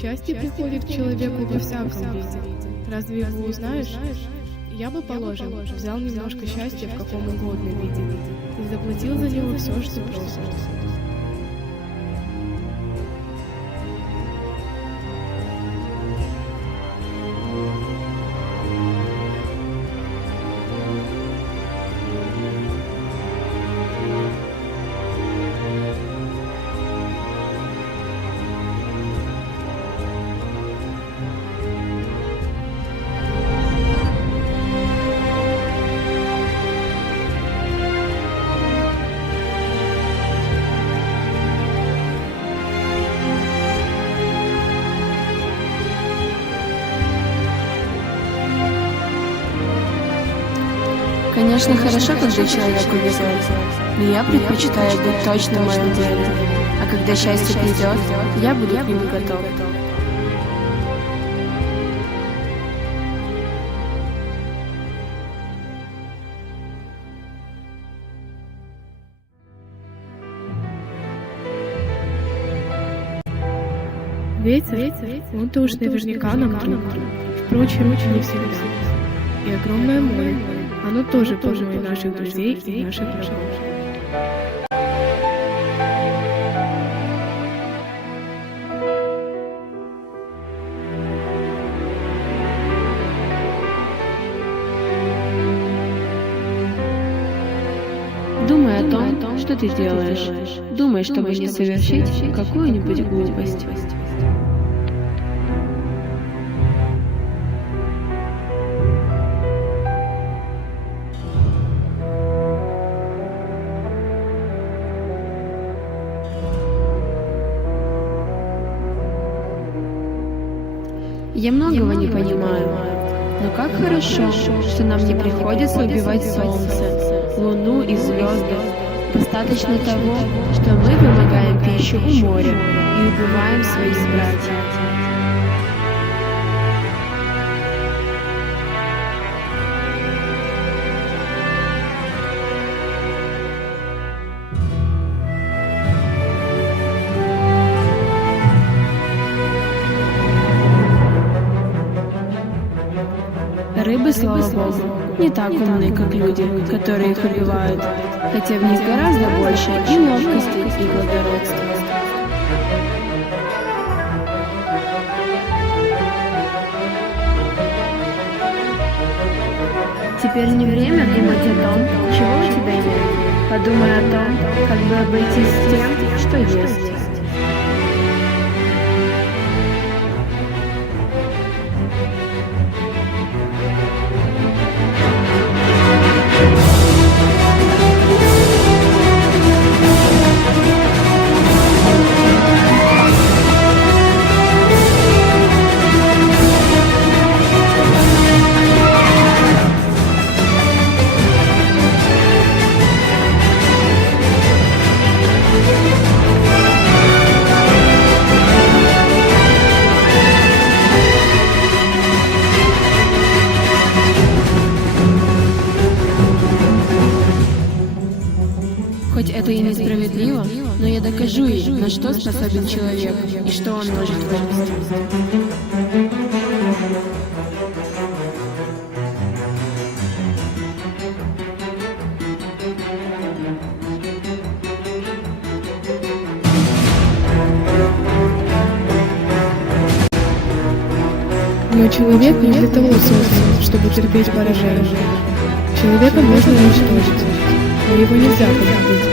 Счастье приходит к человеку во всяком виде. Разве его узнаешь? Я бы, положим, взял немножко счастья в каком угодно виде и заплатил за него все, что просишь. Конечно, хорошо, когда человеку везет, но я предпочитаю быть точно в моем деле. А когда счастье придет, я буду к нему готов. Ветер, он-то уж наверняка нам друг. Впрочем, не всегда. И огромное море, оно тоже полно и наших друзей, и наших врагов. Думай о том, что ты делаешь. Думай, чтобы не совершить какую-нибудь глупость. Я многого не понимаю, но как хорошо, что нам не приходится убивать солнце, луну и звезды. Достаточно того, что мы вымогаем пищу у моря и убиваем своих братьев. Рыбы, слава богу, не так умны, как люди, которые их убивают, хотя в них гораздо больше и ловкости, и благородства. Теперь не время думать о том, чего у тебя нет. Подумай о том, как бы обойтись с тем, что есть. Хоть это и несправедливо, но я докажу ей, на что способен человек и что он может вынести. Но человек не для того создан, чтобы терпеть поражение. Человека можно уничтожить, но его нельзя победить.